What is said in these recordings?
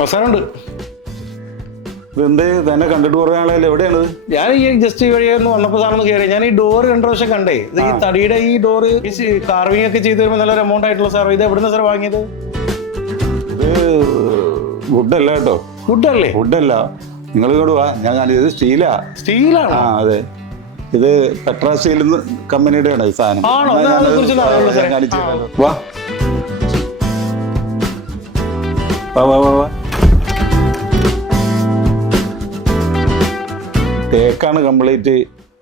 അവസാനമുണ്ട്. ഇതെന്ത് തന്നെ കണ്ടിട്ട് കുറേ ആളല്ലേ? എവിടെയാണത്? ഞാൻ ഈ ജസ്റ്റ് ഈ വഴിയൊന്ന് വന്നപ്പോൾ സാധനം കയറി. ഞാൻ ഈ ഡോറ് 2 പ്രാവശ്യം കണ്ടേ. ഇത് ഈ തടിയുടെ ഈ ഡോറ് കാർവിംഗ് ഒക്കെ ചെയ്ത് വരുമ്പോൾ നല്ലൊരു എമൗണ്ട് ആയിട്ടുള്ള സാർ. ഇത് എവിടുന്ന സാർ വാങ്ങിയത്? ഇത് വുഡല്ല കേട്ടോ. വുഡല്ലേ? വുഡല്ല. നിങ്ങൾ ഇങ്ങോട്ട് വാ, ഞാൻ കാണിച്ചത് സ്റ്റീലാ. സ്റ്റീലാണ്? ആ അതെ. ഇത് പെട്രാ സ്റ്റീൽ കമ്പനിയുടെ ആണ് ഈ സാധനം. ആണോ? കാണിച്ചു. വാ വാ വാ വാ വാ. തേക്കാണ് കംപ്ലീറ്റ്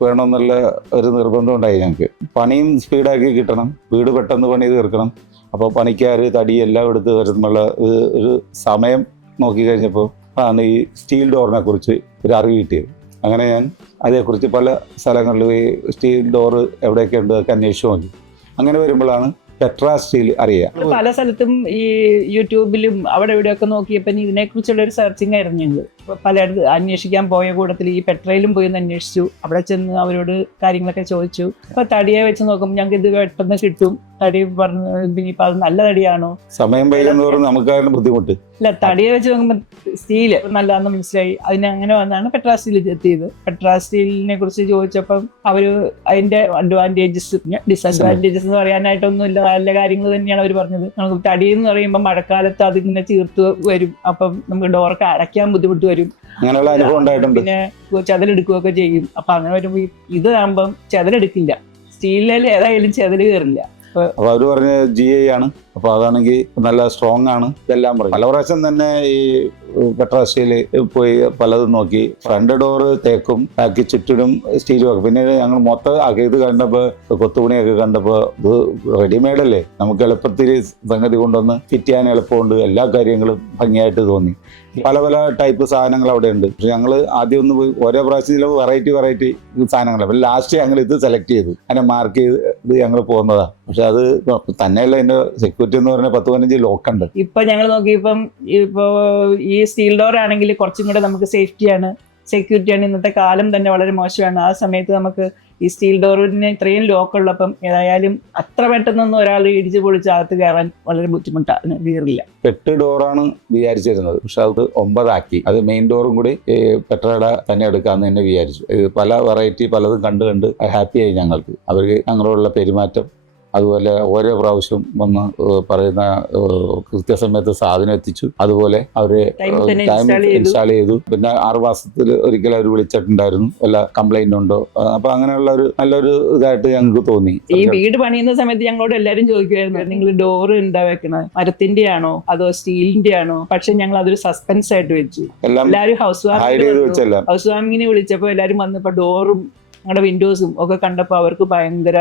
വേണമെന്നുള്ള ഒരു നിർബന്ധം ഉണ്ടായി ഞങ്ങൾക്ക്. പണിയും സ്പീഡാക്കി കിട്ടണം, വീട് പെട്ടെന്ന് പണി തീർക്കണം. അപ്പോൾ പണിക്കാർ തടി എല്ലാം എടുത്ത് വരുന്നുള്ള ഒരു സമയം നോക്കിക്കഴിഞ്ഞപ്പോൾ ആണ് ഈ സ്റ്റീൽ ഡോറിനെ കുറിച്ച് ഒരു അറിവ് കിട്ടിയത്. അങ്ങനെ ഞാൻ അതേക്കുറിച്ച് പല സ്ഥലങ്ങളിലും ഈ സ്റ്റീൽ ഡോറ് എവിടെയൊക്കെ ഉണ്ട് ഒക്കെ അന്വേഷിച്ച് നോക്കി. അങ്ങനെ വരുമ്പോഴാണ് പെട്രാ സ്റ്റീൽ അറിയാം. പല സ്ഥലത്തും ഈ യൂട്യൂബിലും അവിടെ ഇവിടെയൊക്കെ നോക്കിയപ്പോൾ ഇതിനെക്കുറിച്ചുള്ള ഒരു സെർച്ചിങ് ആയിരുന്നു. ഞങ്ങൾ പലയിടത്ത് അന്വേഷിക്കാൻ പോയ കൂട്ടത്തിൽ ഈ പെട്രയിലും പോയി ഒന്ന് അന്വേഷിച്ചു. അവിടെ ചെന്ന് അവരോട് കാര്യങ്ങളൊക്കെ ചോദിച്ചു. അപ്പോൾ തടിയെ വെച്ച് നോക്കുമ്പോൾ ഞങ്ങൾക്ക് ഇത് പെട്ടെന്ന് കിട്ടും. തടി പറഞ്ഞു ഇനിയിപ്പോൾ അത് നല്ല തടിയാണോ? സമയം വൈകുന്ന പറഞ്ഞ് നമുക്കായിരുന്നു ബുദ്ധിമുട്ട്. ഇല്ല, തടിയെ വെച്ച് നോക്കുമ്പോൾ സ്റ്റീല് നല്ലതാണെന്ന് മനസ്സിലായി. അങ്ങനെ വന്നാണ് പെട്രാ സ്റ്റീൽ എത്തിയത്. പെട്രാ സ്റ്റീലിനെ കുറിച്ച് ചോദിച്ചപ്പം അവർ അതിൻ്റെ അഡ്വാൻറ്റേജസ് ഡിസഡ്വാൻറ്റേജസ് എന്ന് പറയാനായിട്ടൊന്നുമില്ല, നല്ല കാര്യങ്ങൾ തന്നെയാണ് അവർ പറഞ്ഞത്. നമുക്ക് തടി എന്ന് പറയുമ്പോൾ മഴക്കാലത്ത് അതിങ്ങനെ ചീർത്ത് വരും. അപ്പം നമുക്ക് ഡോറൊക്കെ അടയ്ക്കാൻ ബുദ്ധിമുട്ട് വരും. അങ്ങനെയുള്ള അനുഭവം ഉണ്ടായിട്ടുണ്ട്. പിന്നെ ചെതലെടുക്കുകയൊക്കെ ചെയ്യും. അപ്പം അങ്ങനെ വരുമ്പോൾ ഇത് ആകുമ്പം ചെതലെടുക്കില്ല. സ്റ്റീലിൽ ഏതായാലും ചെതല് കയറില്ല. അപ്പൊ അവര് പറഞ്ഞ GI ആണ്. അപ്പൊ അതാണെങ്കിൽ നല്ല സ്ട്രോങ് ആണ്. ഇതെല്ലാം പറയും. പല പ്രാവശ്യം തന്നെ ഈ പെട്രാ സ്റ്റീല് പോയി പലതും നോക്കി. ഫ്രണ്ട് ഡോറ് തേക്കും, ബാക്കി ചുറ്റിനും സ്റ്റീലും ഒക്കെ. പിന്നെ ഞങ്ങൾ മൊത്തം ഇത് കണ്ടപ്പോൾ കൊത്തുപണിയൊക്കെ കണ്ടപ്പോൾ ഇത് റെഡിമെയ്ഡ് അല്ലേ, നമുക്ക് എളുപ്പത്തിൽ സംഗതി കൊണ്ടുവന്ന് ഫിറ്റ് ചെയ്യാൻ എളുപ്പമുണ്ട്. എല്ലാ കാര്യങ്ങളും ഭംഗിയായിട്ട് തോന്നി. പല പല ടൈപ്പ് സാധനങ്ങൾ അവിടെ ഉണ്ട്. പക്ഷെ ഞങ്ങൾ ആദ്യം ഒന്ന് പോയി ഓരോ പ്രാവശ്യം വെറൈറ്റി സാധനങ്ങൾ. അപ്പം ലാസ്റ്റ് ഞങ്ങൾ ഇത് സെലക്ട് ചെയ്തു, അതിനെ മാർക്ക് ചെയ്ത് ഞങ്ങൾ പോകുന്നതാണ്. പക്ഷെ അത് തന്നെയല്ല, അതിന്റെ സെക്യൂരിറ്റി എന്ന് പറഞ്ഞാൽ 10-15 ലോക്കുണ്ട്. ഇപ്പൊ ഞങ്ങൾ നോക്കിയപ്പം ഈ സ്റ്റീൽ ഡോർ ആണെങ്കിൽ കുറച്ചും കൂടെ നമുക്ക് സേഫ്റ്റിയാണ്, സെക്യൂരിറ്റിയാണ്. ഇന്നത്തെ കാലം തന്നെ വളരെ മോശമാണ്. ആ സമയത്ത് നമുക്ക് ഈ സ്റ്റീൽ ഡോറിന് ഇത്രയും ലോക്കുള്ളപ്പം ഏതായാലും അത്ര പെട്ടെന്നൊന്നും ഒരാൾ ഇടിച്ചു പൊളിച്ച് അകത്ത് കയറാൻ വളരെ ബുദ്ധിമുട്ടാണ്, വീറില്ല. 8 ഡോറാണ് വിചാരിച്ചിരുന്നത്. പക്ഷെ അത് 9 ആക്കി. അത് മെയിൻ ഡോറും കൂടി പെട്രയുടെ തന്നെ എടുക്കാമെന്ന് തന്നെ വിചാരിച്ചു. ഇത് പല വെറൈറ്റി പലതും കണ്ട് ഹാപ്പിയായി ഞങ്ങൾക്ക്. അവർക്ക് ഞങ്ങളോടുള്ള പെരുമാറ്റം, അതുപോലെ ഓരോ പ്രാവശ്യം വന്ന് പറയുന്ന കൃത്യസമയത്ത് സാധനം എത്തിച്ചു. അതുപോലെ അവര് ടൈം ഇൻസ്റ്റാൾ ചെയ്തു. പിന്നെ 6 മാസത്തിൽ ഒരിക്കൽ അവർ വിളിച്ചിട്ടുണ്ടായിരുന്നു, വല്ല കംപ്ലൈന്റ് ഉണ്ടോ. അപ്പൊ അങ്ങനെയുള്ള ഒരു നല്ലൊരു ഇതായിട്ട് ഞങ്ങൾക്ക് തോന്നി. ഈ വീട് പണിയുന്ന സമയത്ത് ഞങ്ങളോട് എല്ലാവരും ചോദിക്കുമായിരുന്നു, നിങ്ങൾ ഡോറ് എന്താ വെക്കണത്, മരത്തിന്റെ ആണോ അതോ സ്റ്റീലിന്റെ ആണോ? പക്ഷെ ഞങ്ങൾ അതൊരു സസ്പെൻസ് ആയിട്ട് വെച്ചു. എല്ലാവരും ഹൗസ് വാമിങ്ങിനെ വിളിച്ചപ്പോൾ എല്ലാവരും വന്നപ്പോൾ ഡോറും ഞങ്ങളുടെ വിൻഡോസും ഒക്കെ കണ്ടപ്പോൾ അവർക്ക് ഭയങ്കര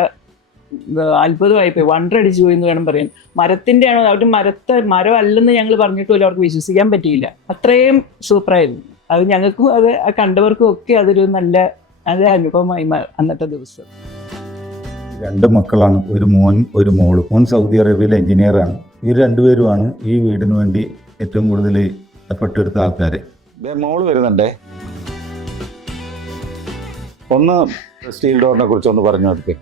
അത്ഭുതമായിപ്പോയി, വണ്ടടിച്ചു പോയി എന്ന് വേണം പറയാൻ. മരത്തിന്റെ ആണോ, അവർ മരമല്ലെന്ന് ഞങ്ങൾ പറഞ്ഞിട്ട് പോലും അവർക്ക് വിശ്വസിക്കാൻ പറ്റിയില്ല. അത്രയും സൂപ്പറായിരുന്നു അത്. ഞങ്ങൾക്കും അത് കണ്ടവർക്കും ഒക്കെ അതൊരു നല്ല അനുഭവമായി അന്നത്തെ ദിവസം. 2 മക്കളാണ്, ഒരു മോൻ ഒരു മോള്. മോൻ സൗദി അറേബ്യയിലെ എഞ്ചിനീയറാണ്. ഇവർ 2 പേരുമാണ് ഈ വീടിന് വേണ്ടി ഏറ്റവും കൂടുതൽ എഫർട്ടെടുത്ത ആൾക്കാര്. മോള് വരുന്നുണ്ടേ. ഒന്ന് സ്റ്റീൽ ഡോറിനെ കുറിച്ച് ഒന്ന് പറഞ്ഞു കൊടുക്കേ.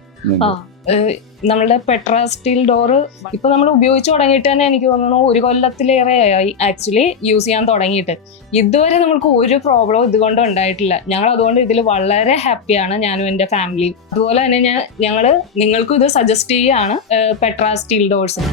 നമ്മളുടെ പെട്രാ സ്റ്റീൽ ഡോറ് ഇപ്പൊ നമ്മൾ ഉപയോഗിച്ച് തുടങ്ങിയിട്ട് തന്നെ എനിക്ക് തോന്നുന്നു 1 കൊല്ലത്തിലേറെയായി ആക്ച്വലി യൂസ് ചെയ്യാൻ തുടങ്ങിയിട്ട്. ഇതുവരെ നമ്മൾക്ക് ഒരു പ്രോബ്ലം ഇതുകൊണ്ട് ഉണ്ടായിട്ടില്ല. ഞങ്ങൾ അതുകൊണ്ട് ഇതിൽ വളരെ ഹാപ്പിയാണ്, ഞാനും എൻ്റെ ഫാമിലിയും. അതുപോലെ തന്നെ ഞങ്ങൾ നിങ്ങൾക്കും ഇത് സജസ്റ്റ് ചെയ്യുകയാണ്, പെട്രാ സ്റ്റീൽ ഡോർസ്.